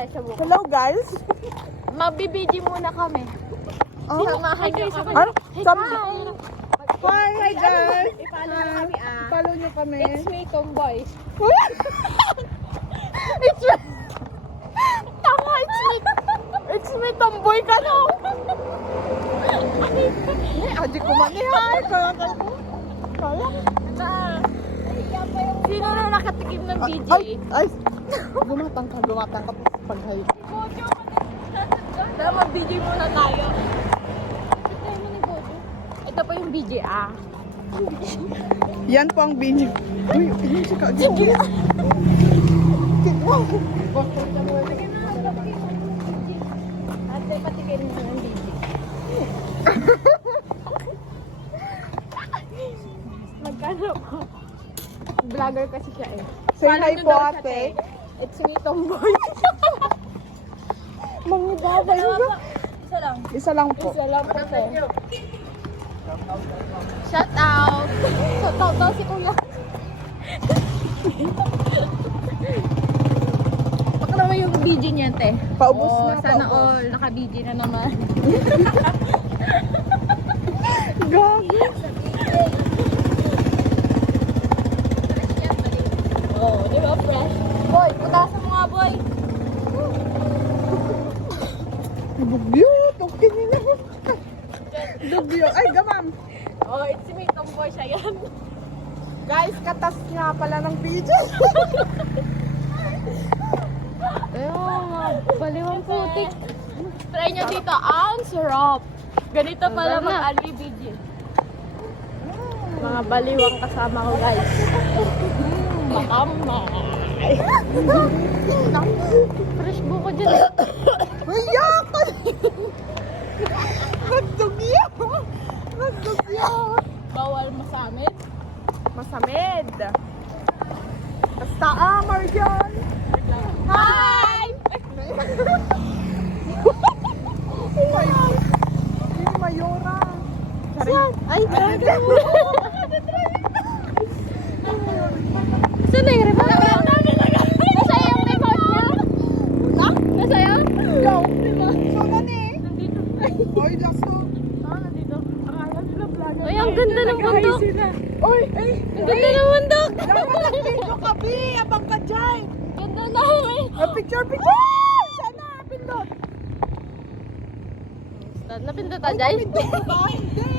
tayo sa buko. Hello guys. Magbibidyo muna kami. Oh, Samahan niyo kami. Ano? Hi! Hi guys. I-follow niyo kami Follow nyo kami. It's me, Tomboy. It's me. Tama, it's me, tomboy ka no. Adi ko manihay. Kaya. Sino na nakatikim ng BJ? Ay. Gumatang ka pag-hay. Tara, mag-BJ muna tayo. Ito pa yung BJ, Yan po ang video. Uy, yun si Kagi. Sige. Wow. Ate, patikin mo ng BJ. Magkano po? Vlogger kasi siya eh. Say Follow hi nyo po daw siya, ate. te. It's me, Tomboy. Mangibabay Dalawa ka. po. Isa lang. Isa lang po. Isa lang po to. Shout out. Shout out daw si Kuya. Baka naman yung BJ niya, te. Paubos Oh, na. sana paubos. all. Naka-BJ na naman. Gagi. Oh, di ba fresh? Boy, putasan mo nga, boy. Dugyo. Tukin nyo na. Dugyo. Ay, gamam. Oh, it's me, Tomboy siya yan. Guys, katas nga pala ng video. Ayun, baliwang putik. Try nyo dito, ang sarap. Ganito pala mag-alwi BJ. Mga baliwang kasama ko, guys. Makamay. Fresh buko dyan eh. Ay, yakan. Nagdugyo. Nagdugyo. Bawal masamit. Masamid. Basta amar yan. Hi! Hindi Mayora. Ay, talaga mo. Saan na yung remote niya? Nasa'yo yung remote niya? Nasa'yo? Yo, so nani? Nandito. Oy, Jackso. Nandito. Akala nila vlogger. Ay, ang ganda ng bundok. Oy, ay. Ang ganda ng bundok. Dapat nag-video ka, Bi. Abang ka dyan. Ganda namin. Picture, picture. Sana, pindot. Napindot tayo, guys. Pindot ba? Hindi.